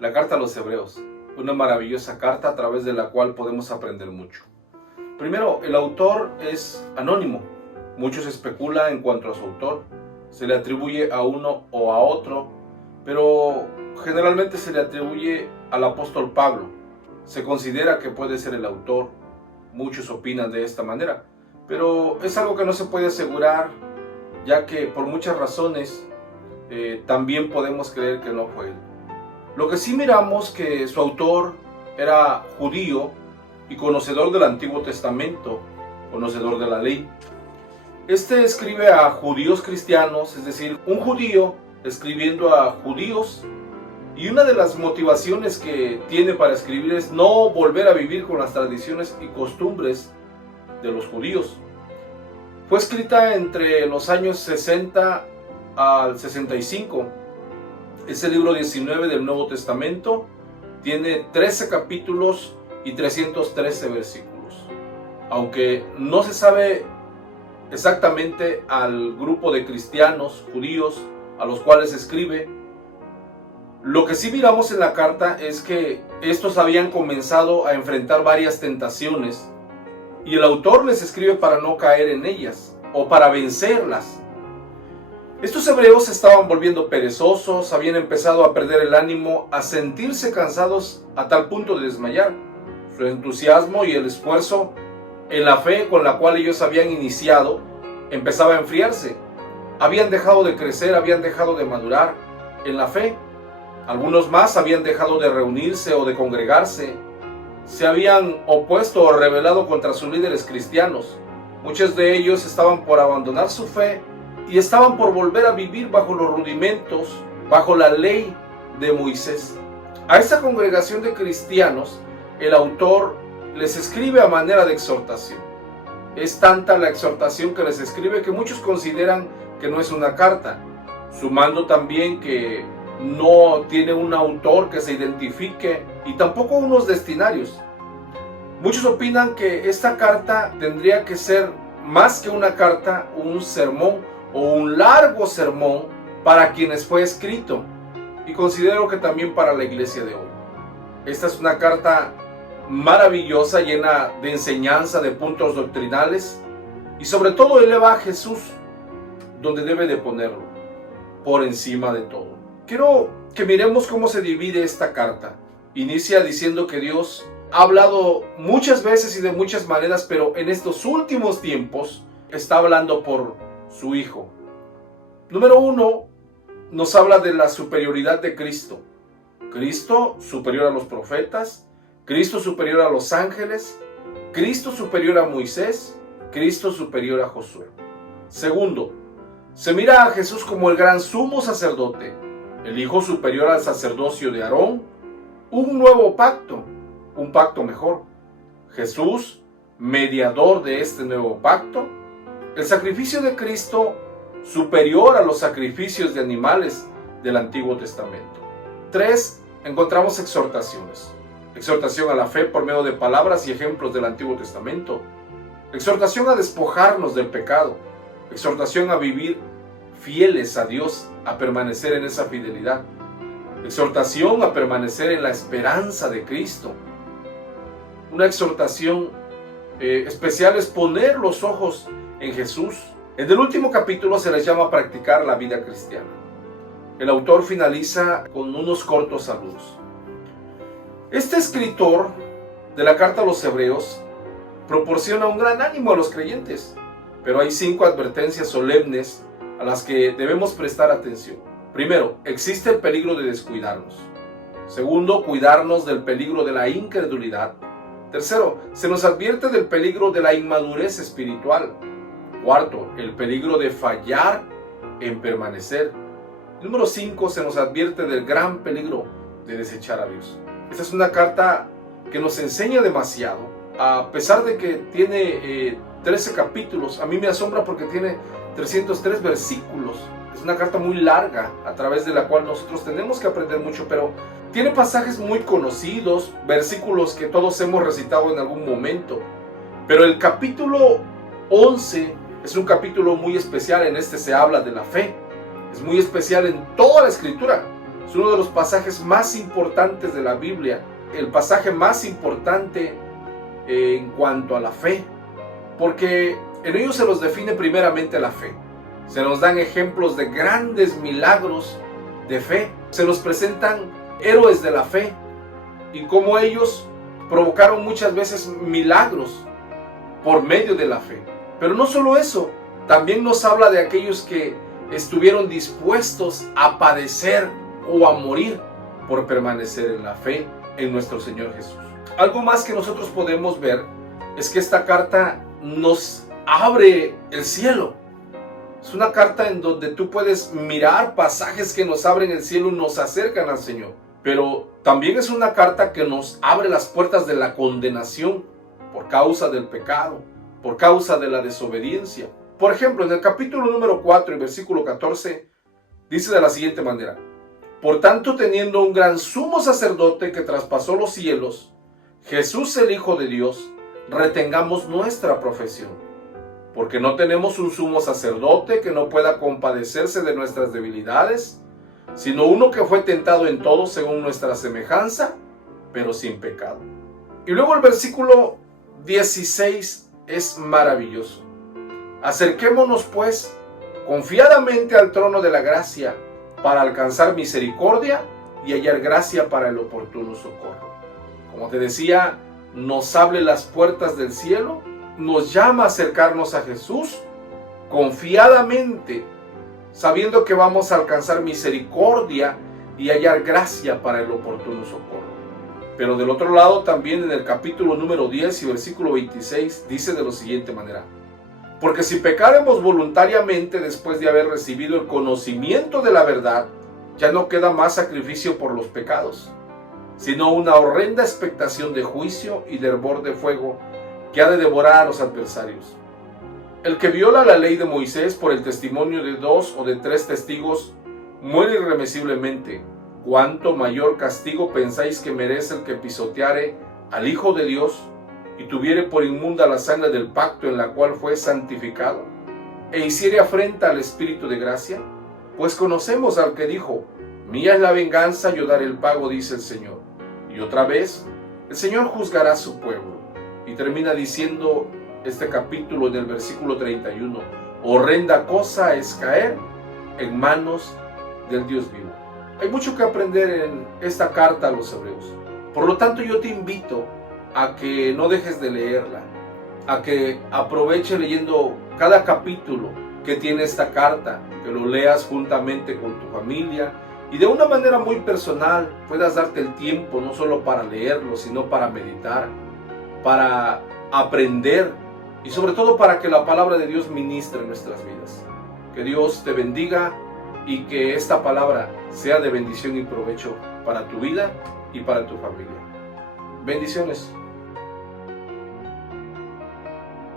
La carta a los Hebreos, una maravillosa carta a través de la cual podemos aprender mucho. Primero, el autor es anónimo. Muchos especulan en cuanto a su autor. Se le atribuye a uno o a otro, pero generalmente se le atribuye al apóstol Pablo. Se considera que puede ser el autor. Muchos opinan de esta manera, pero es algo que no se puede asegurar, ya que por muchas razones también podemos creer que no fue él. Lo que sí miramos que su autor era judío y conocedor del Antiguo Testamento, conocedor de la ley. Este escribe a judíos cristianos, es decir, un judío escribiendo a judíos, y una de las motivaciones que tiene para escribir es no volver a vivir con las tradiciones y costumbres de los judíos. Fue escrita entre los años 60 al 65. Es el libro 19 del Nuevo Testamento. Tiene 13 capítulos y 313 versículos. Aunque no se sabe exactamente al grupo de cristianos judíos a los cuales escribe, lo que sí miramos en la carta es que estos habían comenzado a enfrentar varias tentaciones y el autor les escribe para no caer en ellas o para vencerlas. Estos hebreos se estaban volviendo perezosos, habían empezado a perder el ánimo, a sentirse cansados a tal punto de desmayar. Su entusiasmo y el esfuerzo en la fe con la cual ellos habían iniciado empezaba a enfriarse. Habían dejado de crecer, habían dejado de madurar en la fe. Algunos más habían dejado de reunirse o de congregarse. Se habían opuesto o rebelado contra sus líderes cristianos. Muchos de ellos estaban por abandonar su fe y estaban por volver a vivir bajo los rudimentos, bajo la ley de Moisés. A esta congregación de cristianos, el autor les escribe a manera de exhortación. Es tanta la exhortación que les escribe que muchos consideran que no es una carta, sumando también que no tiene un autor que se identifique y tampoco unos destinarios. Muchos opinan que esta carta tendría que ser más que una carta, un sermón o un largo sermón para quienes fue escrito, y considero que también para la iglesia de hoy. Esta es una carta maravillosa, llena de enseñanza, de puntos doctrinales, y sobre todo eleva a Jesús donde debe de ponerlo, por encima de todo. Quiero que miremos cómo se divide esta carta. Inicia diciendo que Dios ha hablado muchas veces y de muchas maneras, pero en estos últimos tiempos está hablando por su Hijo. Número 1, nos habla de la superioridad de Cristo. Cristo superior a los profetas, Cristo superior a los ángeles, Cristo superior a Moisés, Cristo superior a Josué. Segundo, se mira a Jesús como el gran sumo sacerdote, el Hijo superior al sacerdocio de Aarón, un nuevo pacto, un pacto mejor. Jesús, mediador de este nuevo pacto. El sacrificio de Cristo superior a los sacrificios de animales del Antiguo Testamento. 3. Encontramos exhortaciones. Exhortación a la fe por medio de palabras y ejemplos del Antiguo Testamento. Exhortación a despojarnos del pecado. Exhortación a vivir fieles a Dios, a permanecer en esa fidelidad. Exhortación a permanecer en la esperanza de Cristo. Una exhortación especial es poner los ojos en Jesús. En el último capítulo se les llama a practicar la vida cristiana. El autor finaliza con unos cortos saludos. Este escritor de la carta a los Hebreos proporciona un gran ánimo a los creyentes, pero hay 5 advertencias solemnes a las que debemos prestar atención. Primero, existe el peligro de descuidarnos. Segundo, cuidarnos del peligro de la incredulidad. Tercero, se nos advierte del peligro de la inmadurez espiritual. Cuarto, el peligro de fallar en permanecer. Número 5, se nos advierte del gran peligro de desechar a Dios. Esta es una carta que nos enseña demasiado, a pesar de que tiene 13 capítulos. A mí me asombra porque tiene 303 versículos. Es una carta muy larga, a través de la cual nosotros tenemos que aprender mucho, pero tiene pasajes muy conocidos, versículos que todos hemos recitado en algún momento. Pero el capítulo 11 es un capítulo muy especial. En este se habla de la fe. Es muy especial en toda la Escritura. Es uno de los pasajes más importantes de la Biblia, el pasaje más importante en cuanto a la fe, porque en ellos se nos define primeramente la fe. Se nos dan ejemplos de grandes milagros de fe. Se nos presentan héroes de la fe y cómo ellos provocaron muchas veces milagros por medio de la fe. Pero no solo eso, también nos habla de aquellos que estuvieron dispuestos a padecer o a morir por permanecer en la fe en nuestro Señor Jesús. Algo más que nosotros podemos ver es que esta carta nos abre el cielo. Es una carta en donde tú puedes mirar pasajes que nos abren el cielo y nos acercan al Señor. Pero también es una carta que nos abre las puertas de la condenación por causa del pecado, por causa de la desobediencia. Por ejemplo, en el capítulo número 4 y versículo 14, dice de la siguiente manera: por tanto, teniendo un gran sumo sacerdote que traspasó los cielos, Jesús el Hijo de Dios, retengamos nuestra profesión, porque no tenemos un sumo sacerdote que no pueda compadecerse de nuestras debilidades, sino uno que fue tentado en todo según nuestra semejanza, pero sin pecado. Y luego el versículo 16 es maravilloso. Acerquémonos pues confiadamente al trono de la gracia para alcanzar misericordia y hallar gracia para el oportuno socorro. Como te decía, nos abre las puertas del cielo, nos llama a acercarnos a Jesús confiadamente, sabiendo que vamos a alcanzar misericordia y hallar gracia para el oportuno socorro. Pero del otro lado, también en el capítulo número 10 y versículo 26, dice de la siguiente manera: porque si pecaremos voluntariamente después de haber recibido el conocimiento de la verdad, ya no queda más sacrificio por los pecados, sino una horrenda expectación de juicio y de hervor de fuego que ha de devorar a los adversarios. El que viola la ley de Moisés por el testimonio de 2 o de 3 testigos muere irremisiblemente. ¿Cuánto mayor castigo pensáis que merece el que pisoteare al Hijo de Dios y tuviere por inmunda la sangre del pacto en la cual fue santificado, e hiciere afrenta al Espíritu de gracia? Pues conocemos al que dijo: mía es la venganza, yo daré el pago, dice el Señor. Y otra vez, el Señor juzgará a su pueblo. Y termina diciendo este capítulo en el versículo 31: horrenda cosa es caer en manos del Dios vivo. Hay mucho que aprender en esta carta a los hebreos. Por lo tanto, yo te invito a que no dejes de leerla, a que aproveche leyendo cada capítulo que tiene esta carta, que lo leas juntamente con tu familia y de una manera muy personal puedas darte el tiempo no solo para leerlo, sino para meditar, para aprender y sobre todo para que la palabra de Dios ministre en nuestras vidas. Que Dios te bendiga y que esta palabra sea de bendición y provecho para tu vida y para tu familia. Bendiciones.